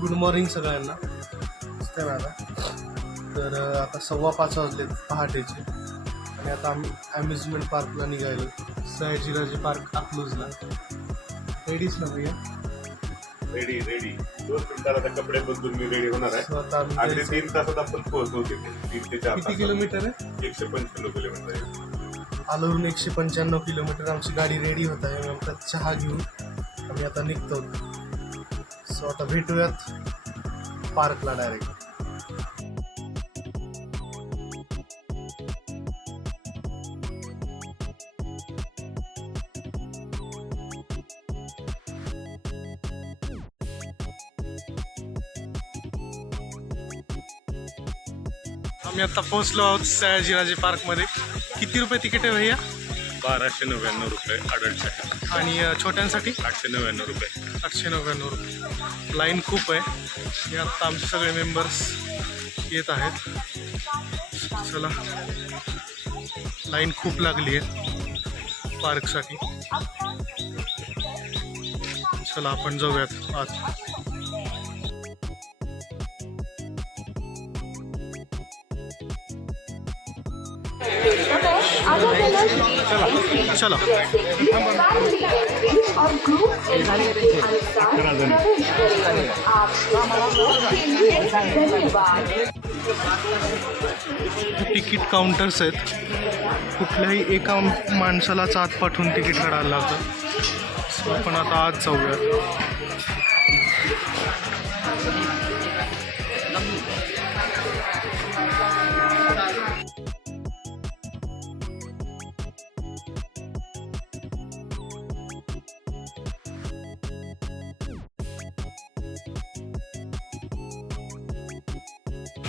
Good morning सगळ्यांना. तर आता सव्वा पाच वाजलेत पहाटेचे. आणि आता आम्ही अम्युजमेंट पार्कला निघालो. सयाजीराजे पार्क अकलूजला. रेडीच ना भैया. रेडी रेडी दोन मिनिटात आता कपडे बदलून मी रेडी होणार आहे. जायचं. तीन तासात आपण पोहोचतो तिथे. तीन ते चार किती. किलोमीटर आहे? एकशे पंच्याण्णव किलोमीटर आहे. आलोरून एकशे पंच्याण्णव किलोमीटर आमची गाडी रेडी होत आहे. आम्ही आता चहा घेऊन आम्ही आता निघतो. सो आता भेटूयात पार्कला डायरेक्ट आम्ही आता पोहोचलो आहोत सयाजीराजे पार्कमध्ये. किती रुपये तिकीट आहे भैया? बाराशे नव्याण्णव रुपये अडल्टसाठी आणि अ, छोट्यांसाठी? आठशे नव्याण्णव रुपये. आठशे नव्याण्णव रुपये. लाईन खूप आहे. आणि आत्ता आमचे सगळे मेंबर्स येत आहेत. चला. लाईन खूप लागली आहे. पार्कसाठी. चला आपण जाऊयात आत. चला. तिकीट काउंटर्स आहेत. कुठल्याही एका माणसालाच आत पाठवून तिकीट काढायला लागतं. पण आता आत जाऊया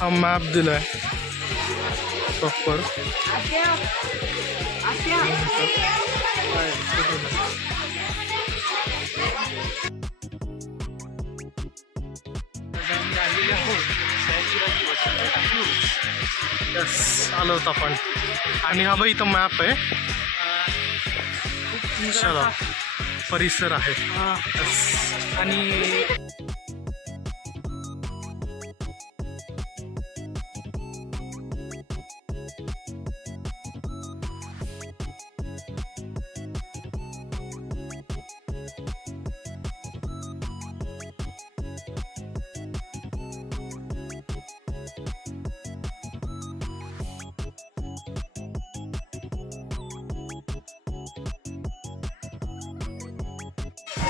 हा मॅप दिलाय प्रॉपर यस आलो होत आपण. आणि हा बाई इथं मॅप आहे. चला परिसर आहे. आणि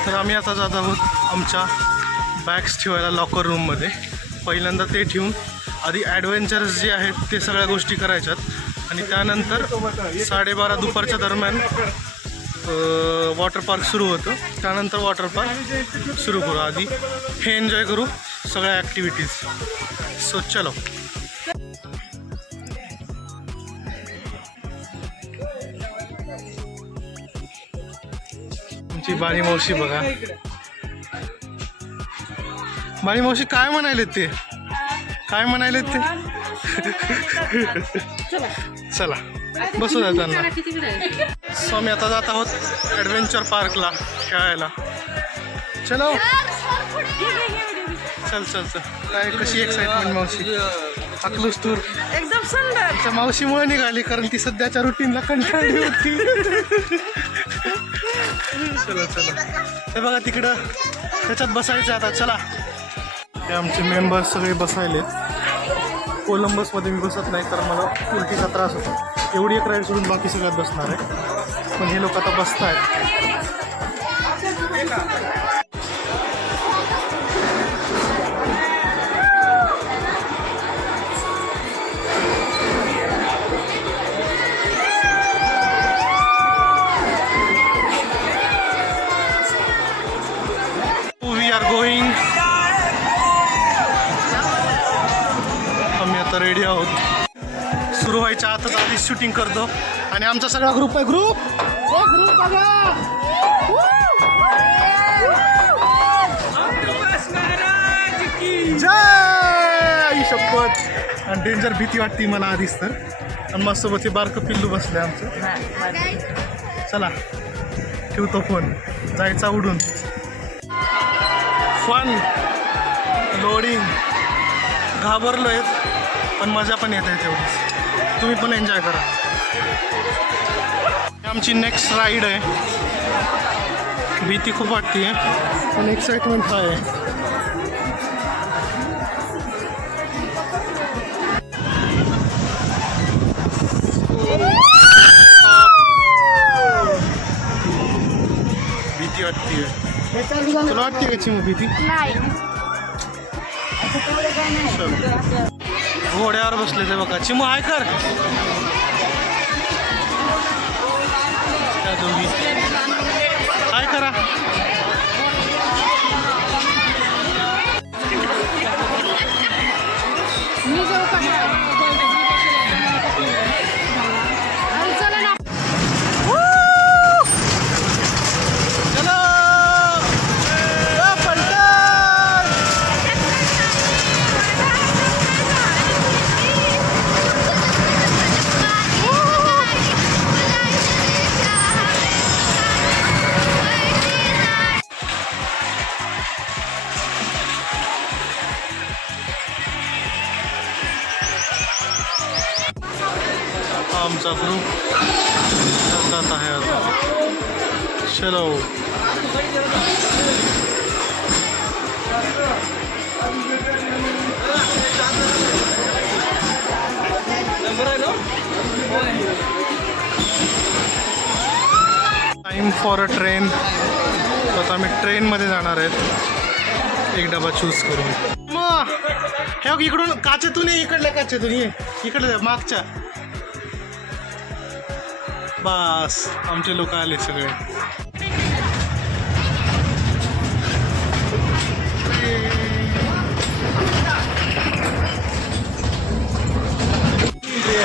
तर आम्ही आता जात आहोत आमच्या बॅग्स ठेवायला लॉकर रूममध्ये पहिल्यांदा ते ठेवून आधी ॲडव्हेंचर्स जे आहेत ते सगळ्या गोष्टी करायच्यात. आणि त्यानंतर साडेबारा दुपारच्या दरम्यान वॉटर पार्क सुरू होतं. त्यानंतर वॉटर पार्क सुरू करू. आधी हे एन्जॉय करू सगळ्या ॲक्टिव्हिटीज सो चलो. तुमची बाणी मावशी बघा. बाणी मावशी काय म्हणायलेत ते? काय म्हणायलेत ते? चला बसू द्या त्यांना. सो आम्ही आता जात आहोत ॲडव्हेंचर पार्कला खेळायला. चलो. चल चल चल. काय कशी एक्साइटमेंट मावशी? अकलूस टूर एकदम सुंदर. मावशीमुळे निघाली कारण ती सध्याच्या रुटीनला कंटाळली होती. चला चला. हे बघा तिकडं. त्याच्यात बसायचं आता चला. हे आमचे मेंबर्स सगळे बसायलेत. कोलंबसमध्ये मी बसत नाही तर मला उलटीचा त्रास होतो. एवढी एक राईड सोडून बाकी सगळ्यात बसणार आहे. पण हे लोक आता बसत आहेत सुरू व्हायच्या आताच आधी शूटिंग करतो. आणि आमचा सगळा ग्रुप आहे ग्रुप ग्रुप जय! आई शपथ. आणि डेंजर भीती वाटते मला आधीच तर. आणि मस्त सोबत हे बारकं पिल्लू बसले आमचं. चला ठेवतो फोन जायचा उडून. फन लोडिंग घाबरलो आहेत पण मजा पण येत आहे तेवढीच. तुम्ही पण एन्जॉय करा. आमची नेक्स्ट राईड आहे. भीती खूप वाटते पण एक्साइटमेंट आहे. भीती वाटते तुला वाटते का चिमू भीती? नाही. घोड्यावर बसले ते बघा. चिमू हाय आमचा ग्रुप जात आहे आता. चलो टाईम फॉर अ ट्रेन आता आम्ही ट्रेनमध्ये जाणार आहेत. एक डबा चूज करून. मग हे इकडून काचेतून ये इकडल्या काचेतून ये. इकडल्या मागच्या. बस आमचे लोक आले सगळे.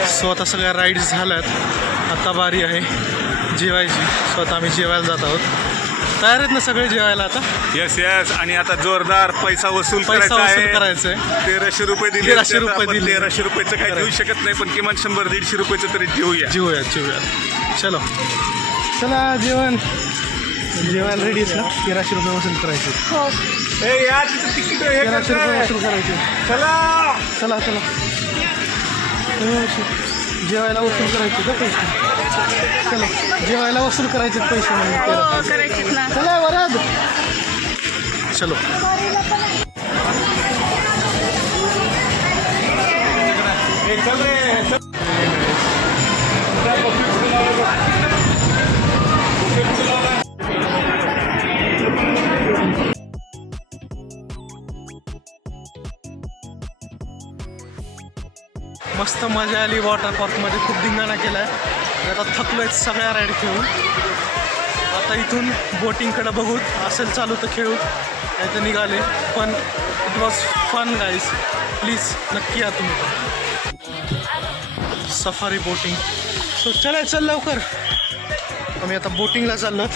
सो आता सगळ्या राईड्स झाल्यात. आता बारी आहे जेवायची. स्वतः आम्ही जेवायला जात आहोत. तयार आहेत ना सगळे जेवायला आता? येस येस आणि आता जोरदार पैसा वसूल पैसा करायचा वसूल आहे. करायचा आहे तेराशे रुपये दिले तेराशे रुपये आपण दिले. तेराशे रुपयाचं काही देऊ शकत नाही पण किमान शंभर दीडशे रुपयाचं तरी देऊया. जेवूया जेवूया. चलो. चला जेवण. जेवायला रेडी आहेत ना? तेराशे रुपये वसूल करायचे. हो. ए, या तिथं तिकीट हे तेराशे रुपये करतोय. वसूल करायचे. चला. चला चला. जेवायला वसूल करायचे का? पैसे चला. जेवायला वसूल करायचे पैसे म्हणून. हो तेरा. करायचीच ना. चला वराद. चल. मस्त मजा आली वॉटर पार्कमध्ये खूप धिंगाणा केला आहे आता थकलो आहेत सगळ्या राईड खेळून. आता इथून बोटिंगकडं बघू असेल चालू तर खेळू. नाही तर निघाले. पण it was fun guys please नक्की या तुम्ही. सफारी बोटिंग सो चला चल लवकर. आम्ही आता बोटिंगला चाललो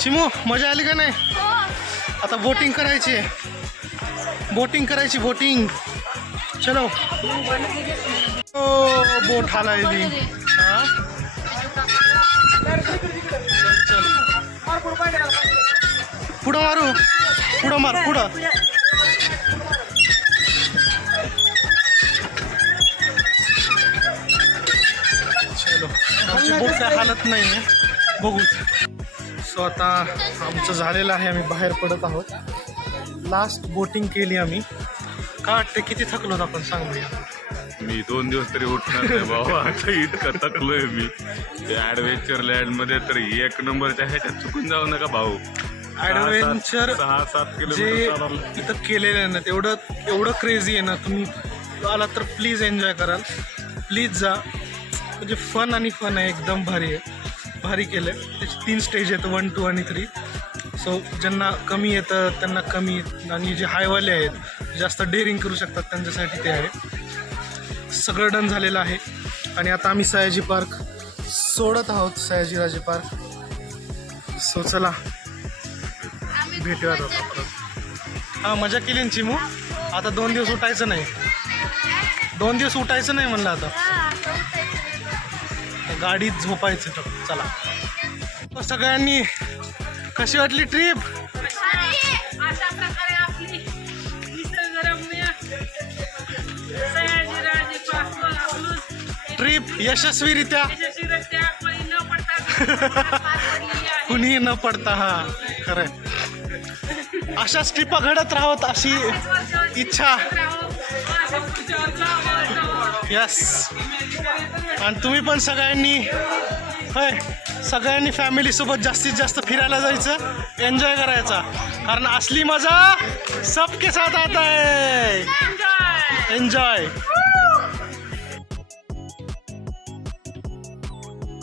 चिमू मजा आली का नाही? आता बोटिंग करायची आहे. बोटिंग करायची बोटिंग चलो. Oh, ओ बोट हालायली. मारू. पुढं मार पुढं. आमची काय हालत नाही आहे. बघू. सो आता आमचं झालेलं आहे आम्ही बाहेर पडत आहोत. लास्ट बोटिंग केली आम्ही. का वाटते किती थकलो होतो आपण? सांग मी दोन दिवस तरी उठणार नाही बाबा. आता इतकं थकलोय मी. ऍडव्हेंचर लँडमध्ये तर एक नंबरच्या ह्याच्यात चुकून जाऊ नका भाऊ. ॲडव्हेंचर सहा सात जे किलोमीटर. इथं केलेलं आहे ना तेवढं एवढं क्रेझी आहे ना तुम्ही आला तर प्लीज एन्जॉय कराल. प्लीज जा. म्हणजे फन आणि फन आहे एकदम भारी आहे. भारी केलं आहे त्याचे तीन स्टेज आहेत वन टू आणि थ्री सो ज्यांना कमी येतं त्यांना कमी आणि जे हायवाले आहेत जास्त डेअरिंग करू शकतात त्यांच्यासाठी ते आहे. सगळं डन झालेलं आहे. आणि आता आम्ही सयाजी पार्क सोडत आहोत सयाजीराजे पार्क सो चला. भेटूयात आता परत हा मजा केली ना चिमू? आता दोन दिवस उठायचं नाही. दोन दिवस उठायचं नाही म्हणलं आता. गाडीत झोपायचं फक्त. चला. तर सगळ्यांनी कशी वाटली ट्रिप ट्रिप यशस्वीरित्या. कुणीही न पडता हा खरंय. अशाच ट्रिपा घडत राहत अशी इच्छा. यस आणि तुम्ही पण सगळ्यांनी होय सगळ्यांनी फॅमिली सोबत जास्तीत जास्त फिरायला जायचं एन्जॉय करायचा. कारण असली मजा सबके साथ आता है एन्जॉय